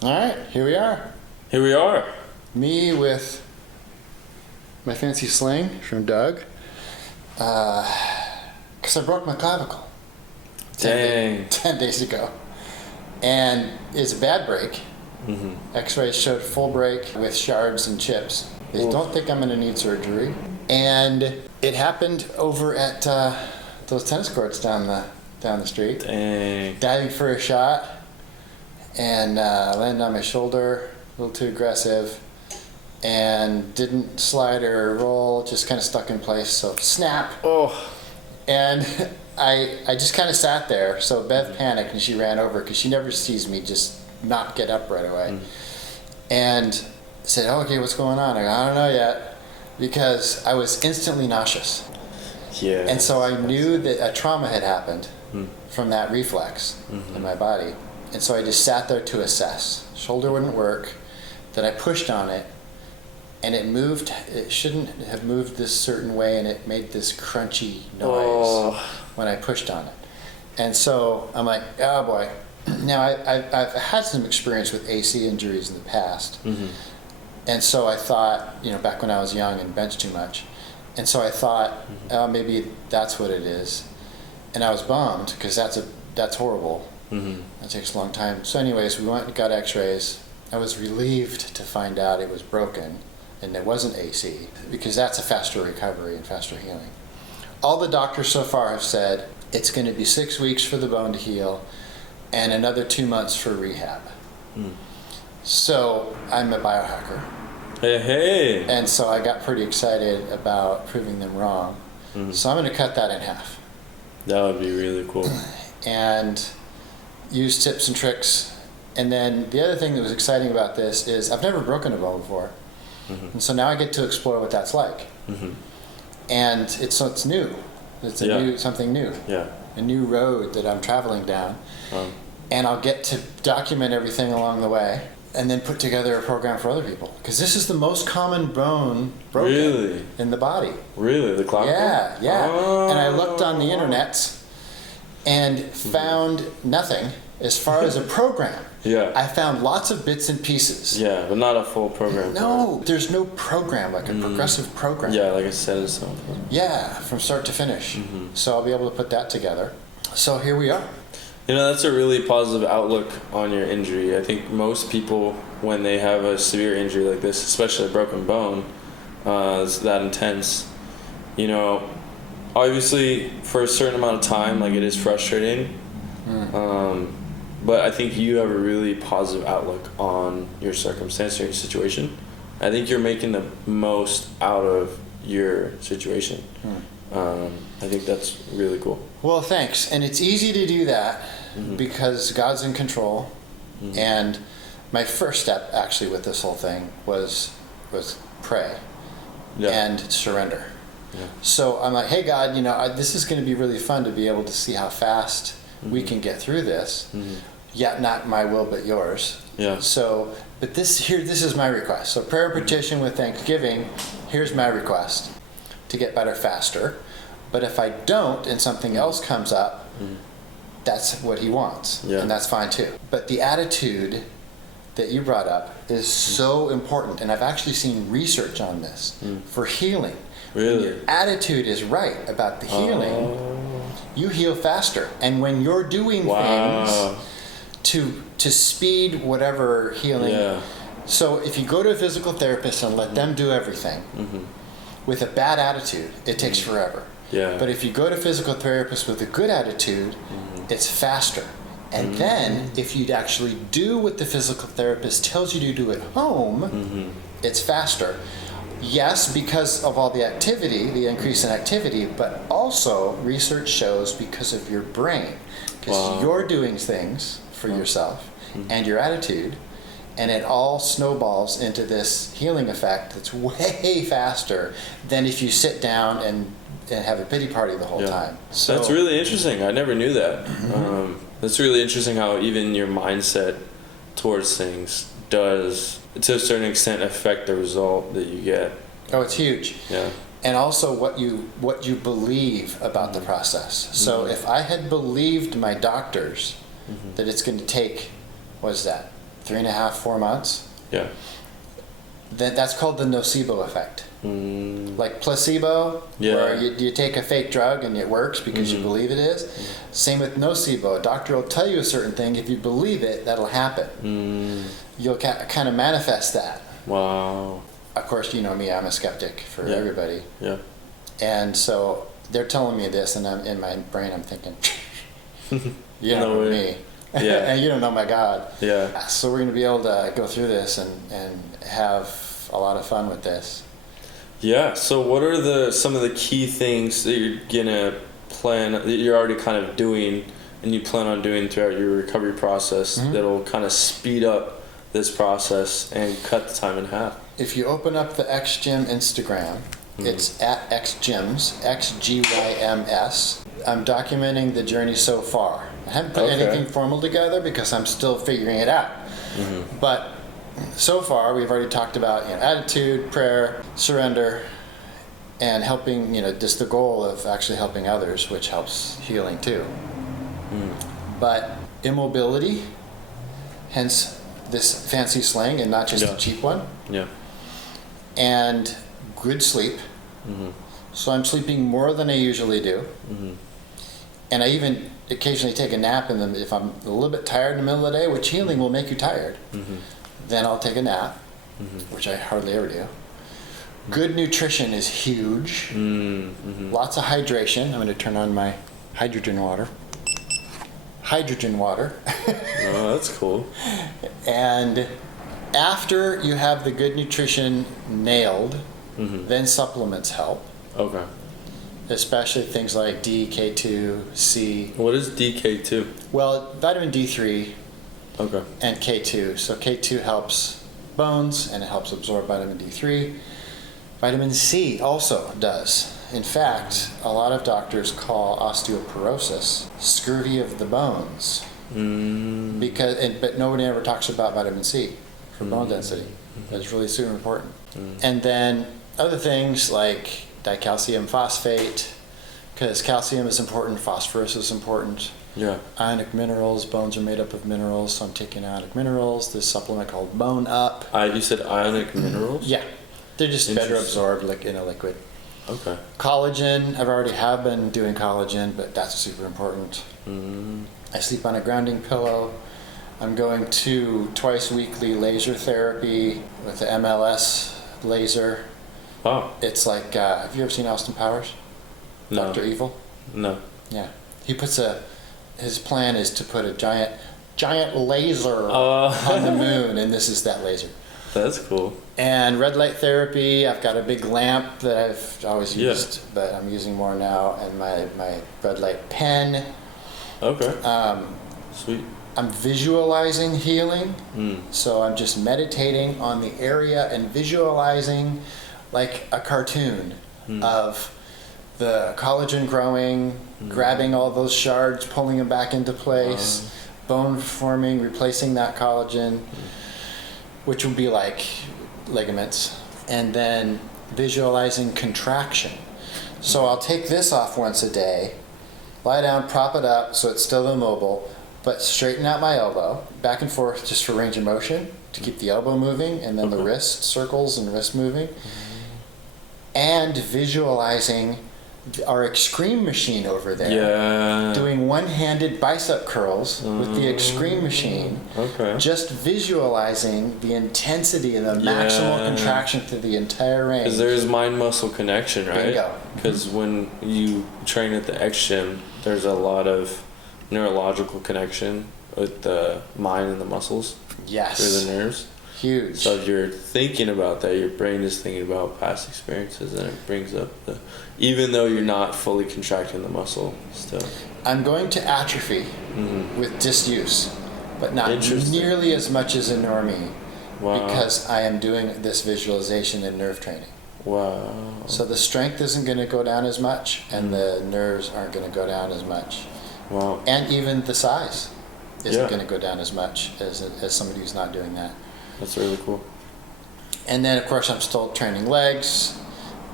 All right, here we are. Here we are. Me with my fancy sling from Doug. Because I broke my clavicle. Dang. 10 days ago. And it's a bad break. Mm-hmm. X-rays showed full break with shards and chips. They Oof. don't think I'm going to need surgery. And it happened over at those tennis courts down the street. Dang. Diving for a shot and landed on my shoulder, a little too aggressive, and didn't slide or roll, just kind of stuck in place. So snap. Oh. And I just kind of sat there. So Bev panicked and she ran over because she never sees me just not get up right away. And said, oh, okay, what's going on? I go, I don't know yet, because I was instantly nauseous. Yeah. And so I knew that a trauma had happened from that reflex in my body. And so I just sat there to assess. Shoulder wouldn't work. Then I pushed on it, and it moved. It shouldn't have moved this certain way, and it made this crunchy noise when I pushed on it. And so I'm like, oh boy. Now I've had some experience with AC injuries in the past. And so I thought, back when I was young and benched too much. And so I thought, oh, maybe that's what it is. And I was bummed because that's horrible. That takes a long time. So anyways, we went and got x-rays. I was relieved to find out it was broken and it wasn't AC, because that's a faster recovery and faster healing. All the doctors so far have said it's going to be 6 weeks for the bone to heal and another 2 months for rehab. So I'm a biohacker. Hey. And so I got pretty excited about proving them wrong. So I'm going to cut that in half. That would be really cool. And use tips and tricks. And then the other thing that was exciting about this is I've never broken a bone before. And so now I get to explore what that's like. And it's new. It's something new. Yeah. A new road that I'm traveling down. And I'll get to document everything along the way and then put together a program for other people. Because this is the most common bone broken in the body. Really? The clavicle? Yeah. Oh. And I looked on the internet and found nothing as far as a program. Yeah. I found lots of bits and pieces. Yeah, but not a full program. No, there's no program, like a progressive program. Yeah, like I said, it's something. Yeah, from start to finish. So I'll be able to put that together. So here we are. That's a really positive outlook on your injury. I think most people, when they have a severe injury like this, especially a broken bone, it's that intense, obviously for a certain amount of time, like, it is frustrating. But I think you have a really positive outlook on your circumstance or your situation. I think you're making the most out of your situation. I think that's really cool. Well, thanks. And it's easy to do that because God's in control. And my first step actually with this whole thing was pray and surrender. So I'm like, hey God, this is going to be really fun to be able to see how fast we can get through this. Yet not my will but yours. Yeah. So, but this is my request. So prayer and petition with thanksgiving, here's my request to get better faster. But if I don't and something else comes up, that's what he wants. And that's fine too. But the attitude that you brought up is so important. And I've actually seen research on this for healing. Really? When your attitude is right about the healing, you heal faster. And when you're doing things to speed whatever healing. So if you go to a physical therapist and let them do everything with a bad attitude, it takes forever. But if you go to a physical therapist with a good attitude, it's faster. And then if you'd actually do what the physical therapist tells you to do at home, it's faster. Yes, because of all the activity, the increase in activity, but also research shows because of your brain. Because you're doing things for yourself and your attitude, and it all snowballs into this healing effect that's way faster than if you sit down and have a pity party the whole time. So that's really interesting. I never knew that. That's really interesting how even your mindset towards things does, to a certain extent, affect the result that you get. Oh, it's huge. Yeah. And also what you believe about the process. So if I had believed my doctors that it's going to take, what is that, 3.5, 4 months, Yeah. then that's called the nocebo effect. Like placebo, Yeah. where you take a fake drug and it works because you believe it is. Same with nocebo. A doctor will tell you a certain thing. If you believe it, that'll happen. You'll kind of manifest that. Wow. Of course, you know me, I'm a skeptic for everybody. Yeah. And so they're telling me this, and I'm in my brain, I'm thinking, you don't know me. Yeah. And you don't know my God. Yeah. So we're going to be able to go through this and have a lot of fun with this. Yeah. So what are some of the key things that you're gonna plan, that you're already kind of doing and you plan on doing throughout your recovery process that'll kind of speed up this process and cut the time in half? If you open up the xgym Instagram, it's at xgyms, XGYMS. I'm documenting the journey so far. I haven't put anything formal together because I'm still figuring it out. But so far, we've already talked about attitude, prayer, surrender, and helping, just the goal of actually helping others, which helps healing too. But immobility, hence this fancy sling and not just a cheap one. Yeah. And good sleep. So I'm sleeping more than I usually do. And I even occasionally take a nap in them if I'm a little bit tired in the middle of the day, which healing will make you tired. Then I'll take a nap, which I hardly ever do. Good nutrition is huge. Lots of hydration. I'm going to turn on my hydrogen water. Oh, that's cool. And after you have the good nutrition nailed, then supplements help. Okay. Especially things like D, K2, C. What is DK2? Well, vitamin D3 Okay. and K2. So K2 helps bones and it helps absorb vitamin D3. Vitamin C also does. In fact, a lot of doctors call osteoporosis scurvy of the bones. But nobody ever talks about vitamin C for bone density. That's really super important. And then other things like dicalcium phosphate, because calcium is important, phosphorus is important. Yeah. Ionic minerals, bones are made up of minerals, so I'm taking ionic minerals. This supplement called Bone Up. You said ionic minerals? Yeah, they're just better absorbed like in a liquid. Okay. Collagen, have been doing collagen, but that's super important. I sleep on a grounding pillow. I'm going to twice weekly laser therapy with the MLS laser. Wow. It's like, have you ever seen Austin Powers? No. Dr. Evil? No. Yeah. His plan is to put a giant laser on the moon, and this is that laser. That's cool. And red light therapy, I've got a big lamp that I've always used, but I'm using more now, and my red light pen. Okay. Sweet. I'm visualizing healing, so I'm just meditating on the area and visualizing like a cartoon of the collagen growing, grabbing all those shards, pulling them back into place, bone forming, replacing that collagen, which would be like ligaments, and then visualizing contraction. So I'll take this off once a day, lie down, prop it up so it's still immobile, but straighten out my elbow, back and forth just for range of motion, to keep the elbow moving, and then the wrist circles and wrist moving. And visualizing our Extreme machine over there. Yeah. Doing one-handed bicep curls with the Extreme machine. Okay. Just visualizing the intensity and the maximal contraction through the entire range. Because there's mind-muscle connection, right? Bingo. Because when you train at the X gym, there's a lot of neurological connection with the mind and the muscles. Yes. Through the nerves. Huge. So if you're thinking about that, your brain is thinking about past experiences, and it brings up even though you're not fully contracting the muscle still. I'm going to atrophy with disuse, but not nearly as much as a normie. Wow. Because I am doing this visualization and nerve training. Wow. So the strength isn't going to go down as much, and the nerves aren't going to go down as much. Wow. And even the size isn't going to go down as much as somebody who's not doing that. That's really cool. And then, of course, I'm still training legs,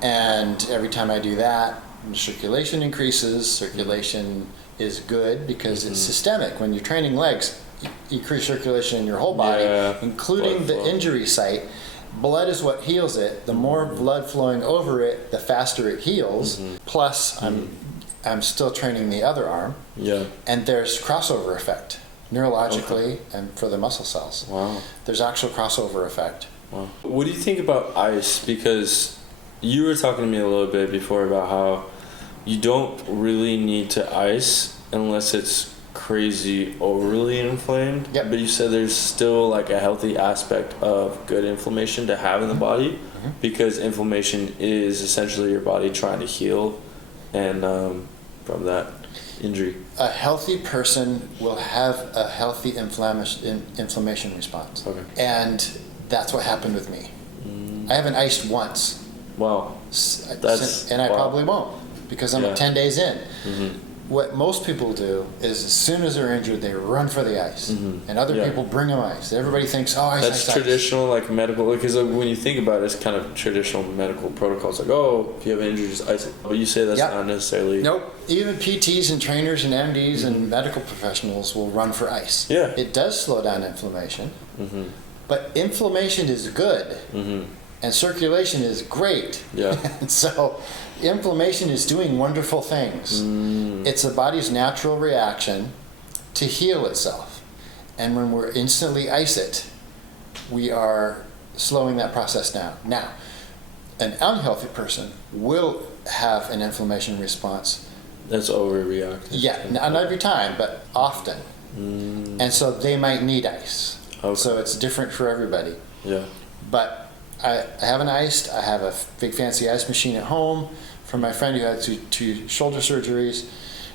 and every time I do that, the circulation increases. Circulation is good because it's systemic. When you're training legs, increase circulation in your whole body, including the injury site. Blood is what heals it. The more blood flowing over it, the faster it heals. Plus, I'm still training the other arm. Yeah. And there's crossover effect neurologically and for the muscle cells. Wow. There's actual crossover effect. Wow. What do you think about ice? Because you were talking to me a little bit before about how you don't really need to ice unless it's crazy overly inflamed. Yep. But you said there's still like a healthy aspect of good inflammation to have in the body, because inflammation is essentially your body trying to heal and from that injury. A healthy person will have a healthy inflammation response. Okay. And that's what happened with me. I haven't iced once. Wow. And I probably won't, because I'm 10 days in. What most people do is as soon as they're injured, they run for the ice. And other people bring them ice. Everybody thinks, oh, ice, that's ice, traditional, like medical, because when you think about it, it's kind of traditional medical protocols. Like, oh, if you have an injury, just ice it. But you say that's not necessarily. Nope. Even PTs and trainers and MDs and medical professionals will run for ice. Yeah. It does slow down inflammation. But inflammation is good. And circulation is great. Yeah. And so inflammation is doing wonderful things. It's the body's natural reaction to heal itself. And when we're instantly ice it, we are slowing that process down. Now, an unhealthy person will have an inflammation response. That's overreactive. Yeah, not every time, but often. And so they might need ice. Okay. So it's different for everybody. Yeah. But I haven't iced. I have a big fancy ice machine at home from my friend who had two shoulder surgeries,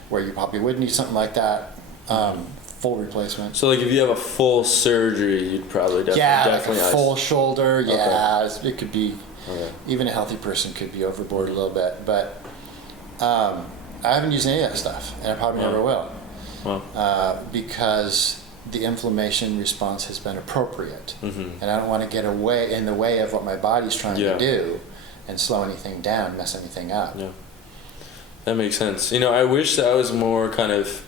where you probably would need something like that, full replacement. So like if you have a full surgery, you'd probably definitely like a full shoulder. Yeah, Okay. it could be. Okay. Even a healthy person could be overboard a little bit, but I haven't used any of that stuff, and I probably never will, because the inflammation response has been appropriate, and I don't want to get in the way of what my body's trying to do and slow anything down, mess anything up. Yeah, that makes sense. I wish that was more kind of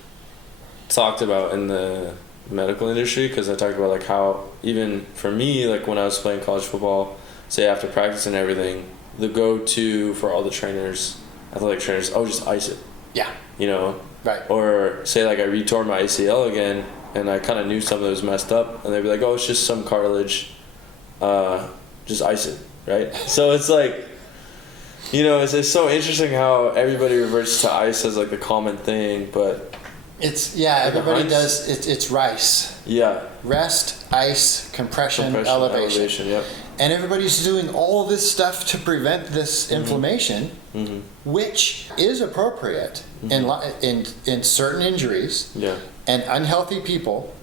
talked about in the medical industry, because I talked about like how even for me, like when I was playing college football, say after practice and everything, the go-to for all the trainers, athletic trainers, just ice it. Yeah. Right. Or say like I retore my ACL again, and I kind of knew something that was messed up, and they'd be like, oh, it's just some cartilage, just ice it, right? So it's like, it's so interesting how everybody reverts to ice as like the common thing, but everybody does. It's RICE. Yeah. Rest, ice, compression, elevation. Yep. And everybody's doing all this stuff to prevent this inflammation, which is appropriate in certain injuries and unhealthy people.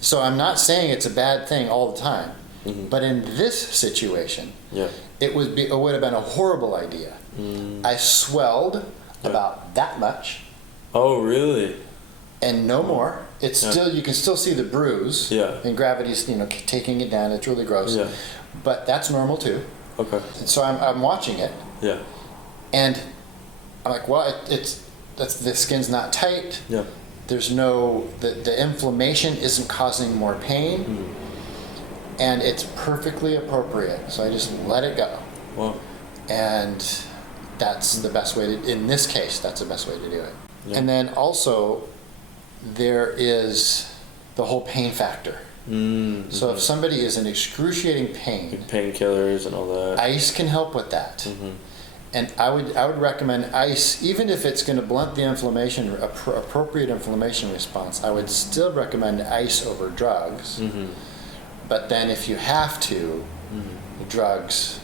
So I'm not saying it's a bad thing all the time, but in this situation, it would have been a horrible idea. I swelled about that much. Oh, really? And no more. It's still, you can still see the bruise. Yeah. And gravity's taking it down. It's really gross. Yeah. But that's normal too. Okay. So I'm watching it. Yeah. And I'm like, well, the skin's not tight. Yeah. There's the inflammation isn't causing more pain. And it's perfectly appropriate. So I just let it go. Wow. And that's the best way in this case, that's the best way to do it. Yeah. And then also, there is the whole pain factor. So if somebody is in excruciating pain, like painkillers and all that, ice can help with that. And I would recommend ice, even if it's going to blunt the inflammation, appropriate inflammation response. I would still recommend ice over drugs. But then if you have to, drugs,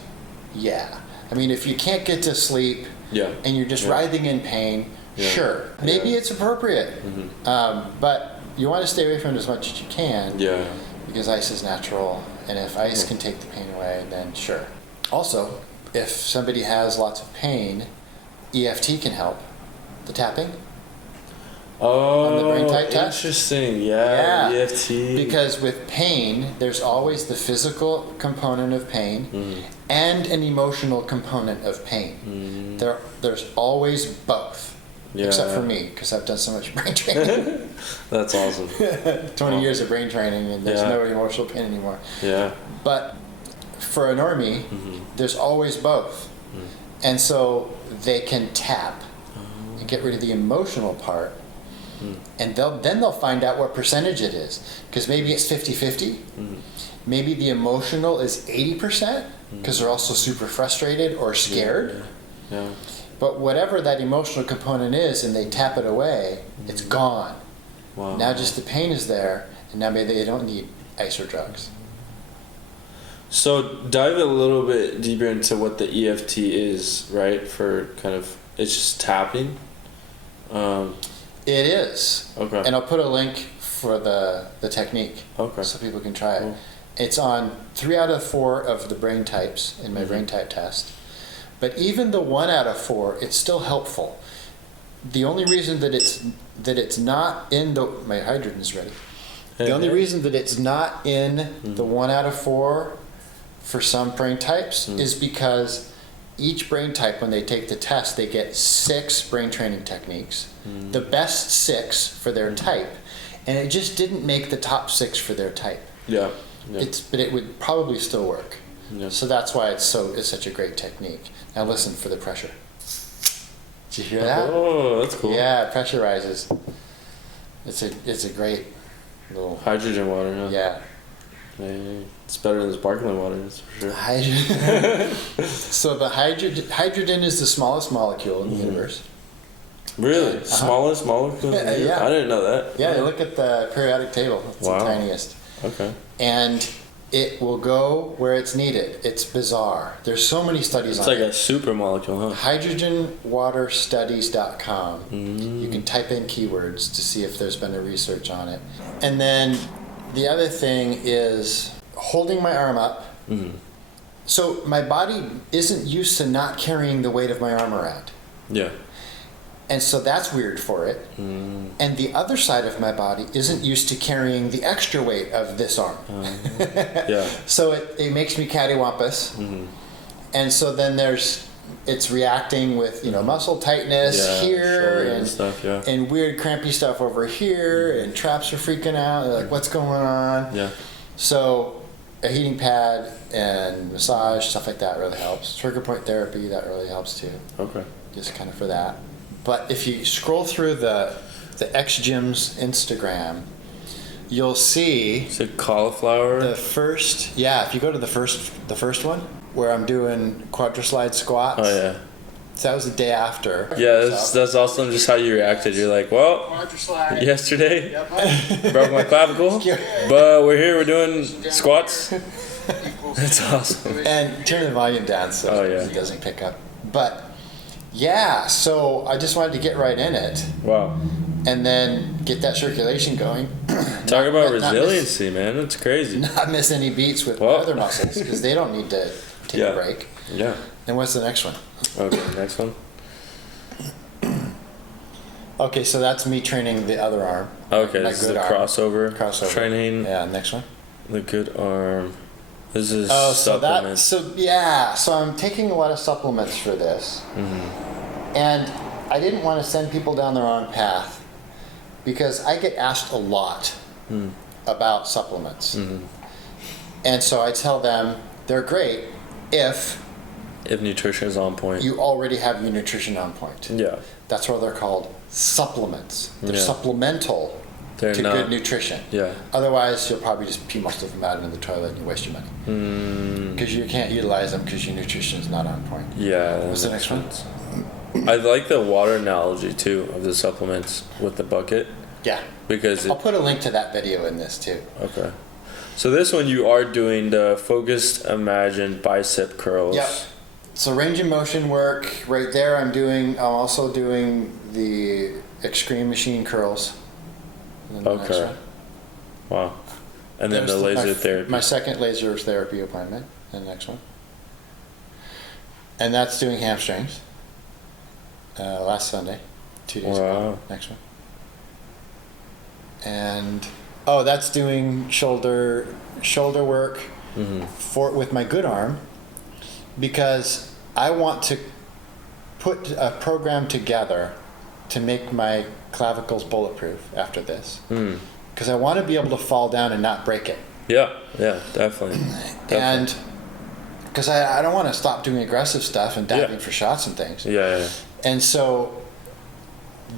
I mean, if you can't get to sleep and you're just writhing in pain, sure, maybe it's appropriate. But you want to stay away from it as much as you can, because ice is natural, and if ice can take the pain away, then sure. Also, if somebody has lots of pain, EFT can help. The tapping on the brain type test. Interesting. Yeah. EFT. Because with pain, there's always the physical component of pain and an emotional component of pain. There's always both. Yeah. Except for me, because I've done so much brain training. That's awesome. 20 years of brain training, and there's no emotional pain anymore. Yeah. But for a normie, there's always both. And so they can tap and get rid of the emotional part. And then they'll find out what percentage it is. Because maybe it's 50-50. Maybe the emotional is 80%, because they're also super frustrated or scared. Yeah. But whatever that emotional component is, and they tap it away, it's gone. Wow. Now just the pain is there, and now maybe they don't need ice or drugs. So dive a little bit deeper into what the EFT is, right? For kind of, it's just tapping. It is. Okay. And I'll put a link for the technique, so people can try it. Cool. It's on 3 out of 4 of the brain types in my brain type test. But even the 1 out of 4, it's still helpful. The only reason that it's not in my hydrogen's ready. The only reason that it's not in the 1 out of 4 for some brain types is because each brain type, when they take the test, they get 6 brain training techniques, the best 6 for their type, and it just didn't make the top 6 for their type. Yeah. But it would probably still work. Yeah. So that's why it's such a great technique. Now listen for the pressure. Did you hear that? Oh, that's cool. Yeah, it pressurizes. It's a great little Hydrogen water, huh? Yeah. It's better than sparkling water, that's for sure. Hydrogen. So the hydrogen is the smallest molecule in the universe. Really? Smallest molecule? Yeah. I didn't know that. Yeah, you look at the periodic table. It's the tiniest. Okay. And it will go where it's needed. It's bizarre. There's so many studies on it. It's like a super molecule, huh? Hydrogenwaterstudies.com. You can type in keywords to see if there's been a research on it. And then the other thing is holding my arm up. So my body isn't used to not carrying the weight of my arm around. Yeah. And so that's weird for it. And the other side of my body isn't used to carrying the extra weight of this arm. Yeah. So it makes me cattywampus. And so then it's reacting with, muscle tightness here and stuff, and weird crampy stuff over here, and traps are freaking out. They're like, what's going on? Yeah. So a heating pad and massage, stuff like that really helps. Trigger point therapy, that really helps too. Okay. Just kind of for that. But if you scroll through the xgym's Instagram, you'll see Is it cauliflower? if you go to the first one where I'm doing quadrislide squats. Oh yeah. So that was the day after. Yeah, that's awesome. Just how you reacted. You're like, well, yesterday broke my clavicle, but we're here. We're doing squats. That's awesome. And turn the volume down so it doesn't pick up. But yeah, so I just wanted to get right in it. Wow. And then get that circulation going. Talk about resiliency, man. That's crazy. Not miss any beats with my other muscles, because they don't need to take a break. Yeah. And what's the next one? Okay, next one. Okay, so that's me training the other arm. Okay, this is the crossover training. Yeah, next one. The good arm. This is supplements. So I'm taking a lot of supplements for this. And I didn't want to send people down the wrong path, because I get asked a lot about supplements. And so I tell them they're great if nutrition is on point. You already have your nutrition on point. Yeah. That's why they're called supplements. They're supplemental to good nutrition. Yeah. Otherwise, you'll probably just pee most of them out into the toilet and you waste your money. Because you can't utilize them because your nutrition is not on point. Yeah. What's the next one? I like the water analogy too of the supplements with the bucket. Yeah. Because I'll put a link to that video in this too. Okay. So this one you are doing the focused imagined bicep curls. Yep. So range of motion work right there. I'm also doing the extreme machine curls. Okay. Wow. And then the laser therapy. My second laser therapy appointment. The next one. And that's doing hamstrings. Last Sunday, 2 days ago. Next one. And that's doing shoulder work with my good arm, because I want to put a program together to make my clavicles bulletproof after this. Mm. Because I want to be able to fall down and not break it. Yeah, definitely. And because I don't want to stop doing aggressive stuff and diving for shots and things. Yeah. And so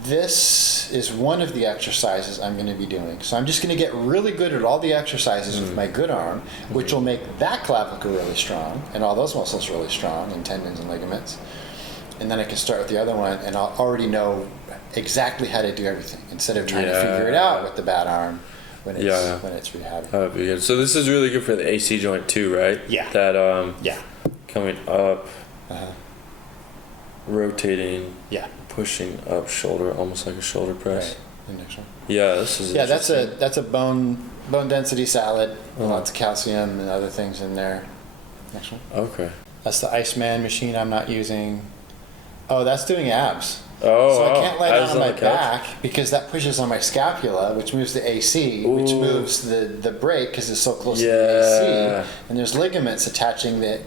this is one of the exercises I'm going to be doing. So I'm just going to get really good at all the exercises with my good arm, which will make that clavicle really strong and all those muscles really strong and tendons and ligaments. And then I can start with the other one and I'll already know exactly how to do everything instead of trying to figure it out with the bad arm when it's rehabbing. That would be good. So this is really good for the AC joint too, right? Yeah. That coming up, rotating, pushing up shoulder, almost like a shoulder press. Right. The next one. Yeah, this is that's a bone density salad, lots of calcium and other things in there. Next one. Okay. That's the Iceman machine I'm not using. Oh, that's doing abs. Oh, so I can't lay down on my back because that pushes on my scapula, which moves the AC, which moves the brake because it's so close to the AC. And there's ligaments attaching the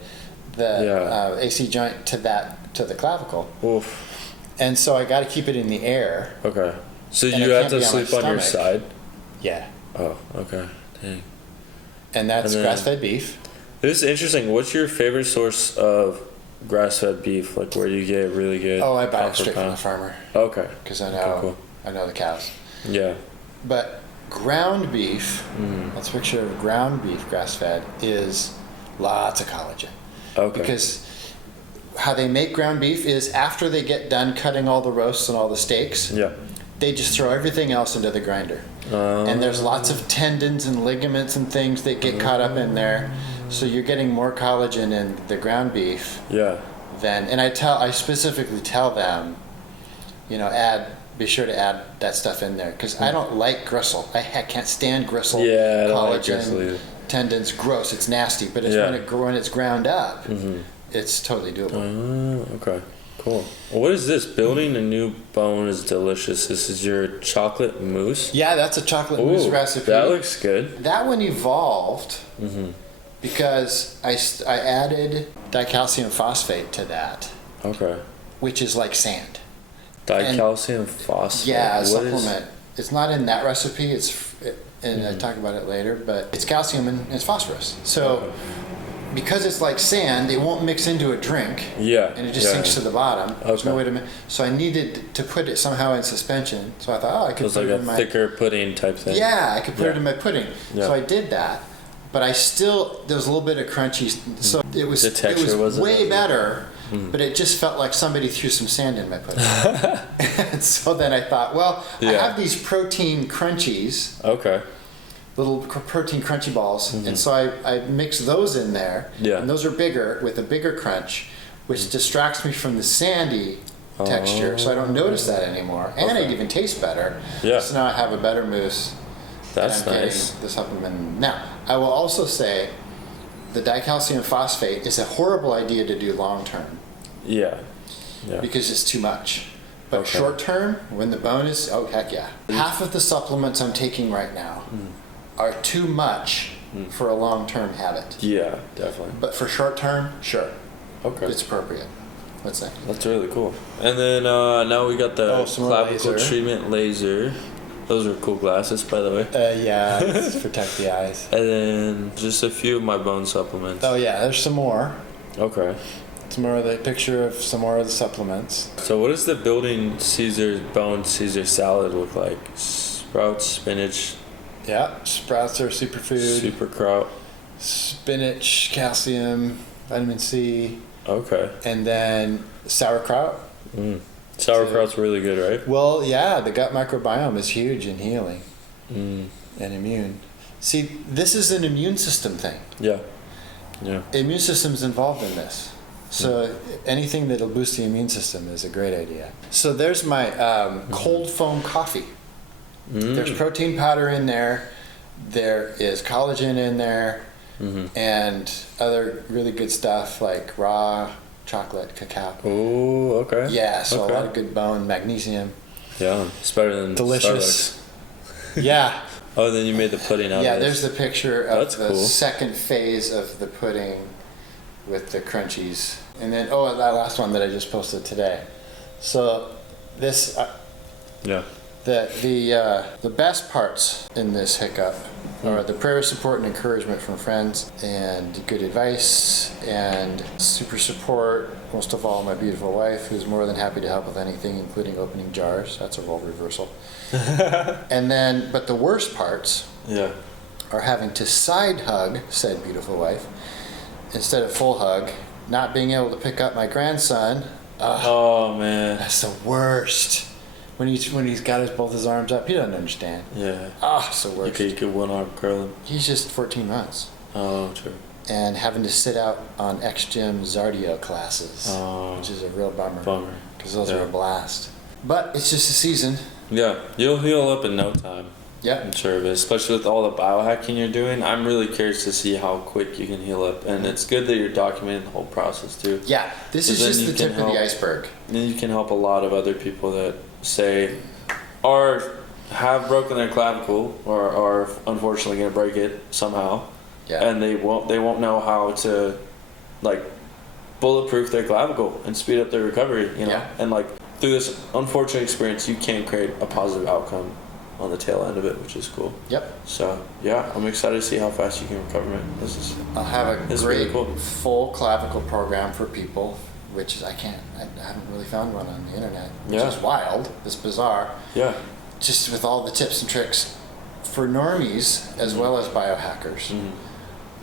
AC joint to the clavicle. Oof. And so I got to keep it in the air. Okay. So you have to sleep on your side? Yeah. Oh, okay. Dang. And that's grass-fed beef. This is interesting. What's your favorite source of grass-fed beef? Like where you get really good? Oh, I buy it straight from the farmer. Okay. Because I know I know the cows. Yeah. But ground beef, that's a picture of ground beef grass-fed, is lots of collagen. Okay. Because how they make ground beef is after they get done cutting all the roasts and all the steaks, they just throw everything else into the grinder. And there's lots of tendons and ligaments and things that get caught up in there. So you're getting more collagen in the ground beef and I specifically tell them, be sure to add that stuff in there because I don't like gristle. I can't stand gristle. Yeah, I don't collagen, like gristle either. Tendons, gross. It's nasty. But it's when it's ground up, it's totally doable. Okay, cool. Well, what is this? Building a new bone is delicious. This is your chocolate mousse? Yeah, that's a chocolate mousse recipe. That looks good. That one evolved because I added dicalcium phosphate to that. Okay. Which is like sand. Dicalcium phosphate? Yeah, a supplement. It's not in that recipe. And I talk about it later, but it's calcium and it's phosphorus. So because it's like sand, it won't mix into a drink. Yeah. And it just sinks to the bottom. There's no way to so I needed to put it somehow in suspension. So I thought, I could put it in my... It's like a thicker pudding type thing. Yeah, I could put it in my pudding. Yeah. So I did that. But there was a little bit of crunchy. So it was way better. But it just felt like somebody threw some sand in my pudding. And so then I thought, I have these protein crunchies. Okay. Little protein crunchy balls. And so I mix those in there. Yeah. And those are bigger with a bigger crunch, which distracts me from the sandy texture. So I don't notice that anymore. And it even tastes better. Yeah. So now I have a better mousse. That's nice. The supplement. Now, I will also say the dicalcium phosphate is a horrible idea to do long term. Yeah. Because it's too much. But short term, when the bone is, heck yeah. Half of the supplements I'm taking right now are too much for a long term habit. Yeah, definitely. But for short term, sure. Okay. It's appropriate. What's that? That's really cool. And then now we got the clavicle treatment laser. Those are cool glasses, by the way. Yeah, to protect the eyes. And then just a few of my bone supplements. Oh yeah, there's some more. Okay. Some more of the picture of some more of the supplements. So what does the building bone Caesar salad look like? Sprouts, spinach. Yeah, sprouts are superfood. Superkraut. Spinach, calcium, vitamin C. Okay. And then sauerkraut. Sauerkraut's really good, right? Well, yeah, the gut microbiome is huge in healing and immune. See, this is an immune system thing. Yeah. Yeah. Immune system's involved in this. So anything that'll boost the immune system is a great idea. So there's my cold foam coffee. There's protein powder in there. There is collagen in there. And other really good stuff like raw chocolate, cacao. Oh, okay. Yeah, so a lot of good bone, magnesium. Yeah, it's better than delicious. Yeah. Oh, then you made the pudding out of Yeah, there's the picture of the second phase of the pudding with the crunchies. And then, that last one that I just posted today. So this, Yeah. The best parts in this hiccup are the prayer, support, and encouragement from friends, and good advice, and super support. Most of all, my beautiful wife, who's more than happy to help with anything, including opening jars. That's a role reversal. And then, but the worst parts are having to side hug said beautiful wife instead of full hug, not being able to pick up my grandson. Oh man, that's the worst. When he's got both his arms up, he doesn't understand. Yeah. It's the worst. You could one arm curl him. He's just 14 months. Oh, true. And having to sit out on xgym cardio classes, which is a real bummer. Because those are a blast. But it's just a season. Yeah, you'll heal up in no time. Yeah. I'm sure of it. Especially with all the biohacking you're doing. I'm really curious to see how quick you can heal up. And it's good that you're documenting the whole process too. Yeah, this is just the tip of the iceberg. Then you can help a lot of other people that say, or have broken their clavicle, or are unfortunately going to break it somehow. Yeah. And they won't know how to, like, bulletproof their clavicle and speed up their recovery, you know? Yeah. And like through this unfortunate experience, you can create a positive outcome on the tail end of it, which is cool. Yep. So yeah, I'm excited to see how fast you can recover, man. I'll have a great really cool full clavicle program for people, which is I haven't really found one on the internet, which is wild. It's bizarre. Yeah. Just with all the tips and tricks for normies as well as biohackers.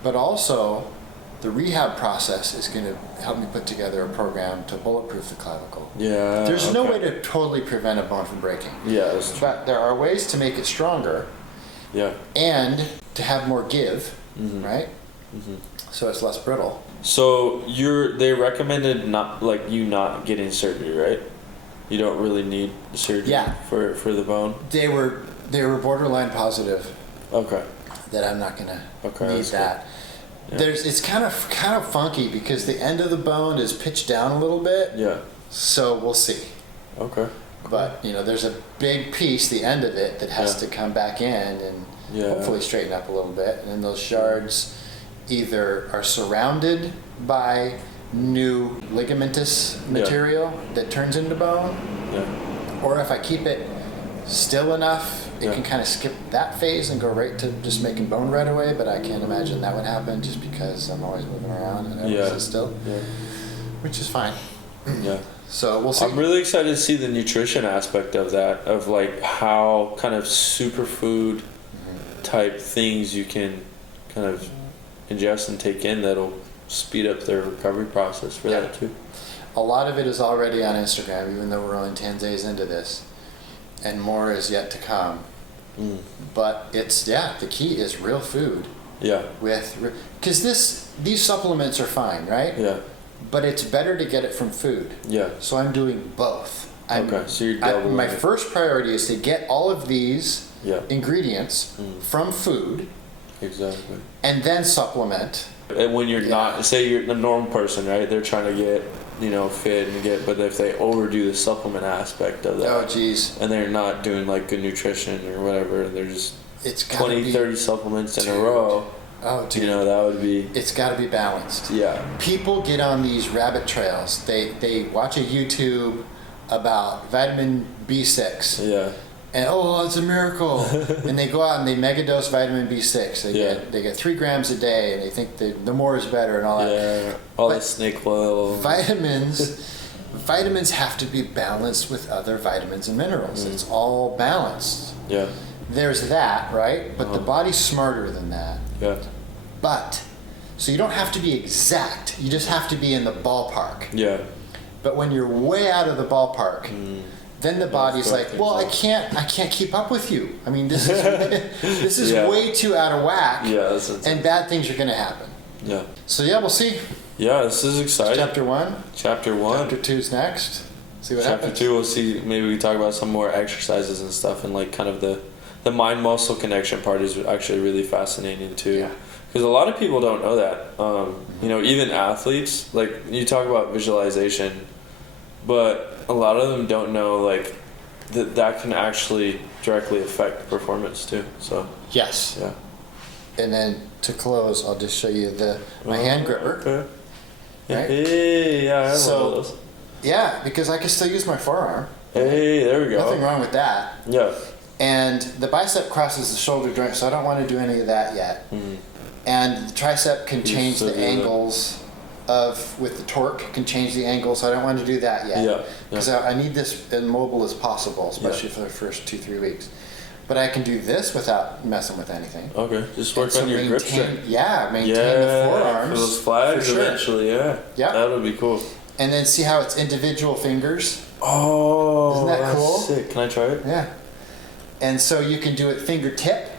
But also the rehab process is going to help me put together a program to bulletproof the clavicle. Yeah. There's no way to totally prevent a bone from breaking. Yeah, that's true. But there are ways to make it stronger. Yeah. And to have more give, right? So it's less brittle. So they recommended not getting surgery, right? You don't really need surgery for the bone. They were borderline positive. Okay. That I'm not gonna need that. Cool. Yeah. It's kind of funky because the end of the bone is pitched down a little bit. Yeah. So we'll see. Okay. But there's a big piece, the end of it, that has to come back in and hopefully straighten up a little bit. And then those shards either are surrounded by new ligamentous material that turns into bone, or if I keep it still enough, it can kind of skip that phase and go right to just making bone right away, but I can't imagine that would happen just because I'm always moving around and everything's still, which is fine. Yeah. So we'll see. I'm really excited to see the nutrition aspect of that, of like how kind of superfood type things you can kind of ingest and take in that'll speed up their recovery process for that too. A lot of it is already on Instagram, even though we're only 10 days into this. And more is yet to come. But it's the key is real food. Yeah. Because these supplements are fine, right? Yeah. But it's better to get it from food. Yeah. So I'm doing both. So you're my first priority is to get all of these ingredients from food. Exactly. And then supplement. And when you're not, say you're a normal person, right? They're trying to get fit and but if they overdo the supplement aspect of that, and they're not doing like good nutrition or whatever, they're just 30 supplements in a row. Oh, dude. That would be. It's got to be balanced. Yeah. People get on these rabbit trails. They watch a YouTube about vitamin B6. Yeah. And it's a miracle. And they go out and they megadose vitamin B6. They get 3 grams a day, and they think the more is better and all that. Yeah, all the snake oil. Vitamins have to be balanced with other vitamins and minerals. It's all balanced. Yeah. There's that, right? But the body's smarter than that. Yeah. So you don't have to be exact. You just have to be in the ballpark. Yeah. But when you're way out of the ballpark, then the body's like, well, I can't keep up with you. I mean, this is way too out of whack. Yeah, and bad things are going to happen. Yeah. So we'll see. Yeah, this is exciting. Chapter 1. Chapter 2's next. See what happens. Chapter 2, we'll see. Maybe we talk about some more exercises and stuff, and like kind of the mind muscle connection part is actually really fascinating too. Yeah. Because a lot of people don't know that. Even athletes, like you talk about visualization, but a lot of them don't know like that can actually directly affect performance too. So yes. Yeah. And then to close, I'll just show you my hand gripper. Okay. Right? Hey, yeah, I have one of those. Yeah, because I can still use my forearm. Hey, there we go. Nothing wrong with that. Yeah. And the bicep crosses the shoulder joint, so I don't want to do any of that yet. And the tricep can change the angles with the torque, can change the angles, so I don't want to do that yet. Yeah. Because I need this as mobile as possible, especially for the first 2-3 weeks. But I can do this without messing with anything. Okay, just work on your grip strength. Yeah, maintain the forearms. For those flags eventually, yeah. That would be cool. And then see how it's individual fingers. Oh, isn't that cool? Sick. Can I try it? Yeah. And so you can do it fingertip,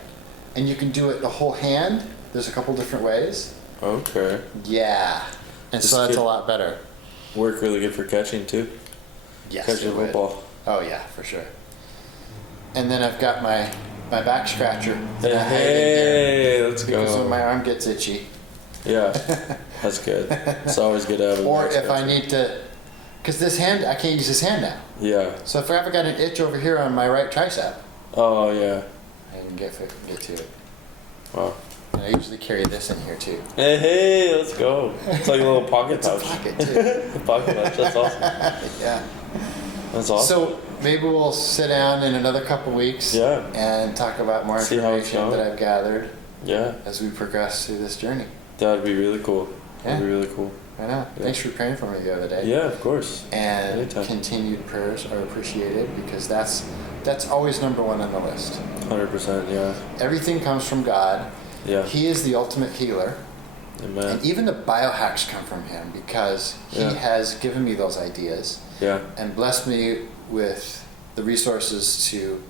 and you can do it the whole hand. There's a couple different ways. Okay. Yeah. And so that's a lot better. Work really good for catching too. Yes. Catching a football. Oh yeah, for sure. And then I've got my back scratcher. Hey, let's go. Because when my arm gets itchy. Yeah, that's good. It's always good to have a Or back if scratcher. I need to, because this hand, I can't use this hand now. Yeah. So if I ever got an itch over here on my right tricep. Oh yeah. I can get to it. Wow. And I usually carry this in here too. Hey, let's go. It's like a little pocket pouch. It's a pocket too. A pocket pouch. That's awesome. Yeah. That's awesome. So maybe we'll sit down in another couple weeks. Yeah. And talk about more See how it's information going. that I've gathered. Yeah. As we progress through this journey. That would be really cool. Yeah. That'd be really cool. I know. Yeah. Thanks for praying for me the other day. Yeah, of course. And Anytime. continued prayers are appreciated because that's always number one on the list. 100%, yeah. Everything comes from God. Yeah. He is the ultimate healer. Amen. And even the biohacks come from him because he has given me those ideas. Yeah. And blessed me with the resources to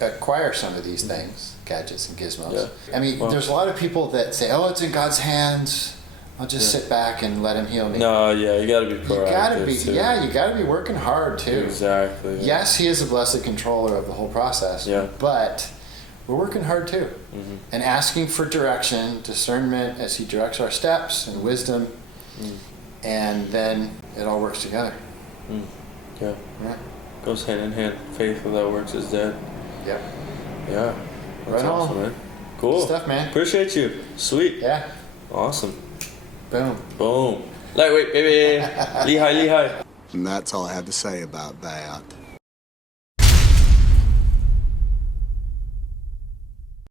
acquire some of these things, gadgets and gizmos. Yeah. I mean, there's a lot of people that say, "Oh, it's in God's hands. I'll just sit back and let him heal me." No, yeah, you gotta be proactive. You gotta be working hard too. Exactly. Yeah. Yes, he is a blessed controller of the whole process. Yeah. But we're working hard too. And asking for direction, discernment as he directs our steps and wisdom. And then it all works together. Yeah. Yeah. Goes hand in hand. Faith without works is dead. Yeah. Yeah. That's Right on. awesome, man. Cool. Good stuff, man. Appreciate you. Sweet. Yeah. Awesome. Boom. Boom. Lightweight, baby. Lehigh, Lehigh. And that's all I have to say about that.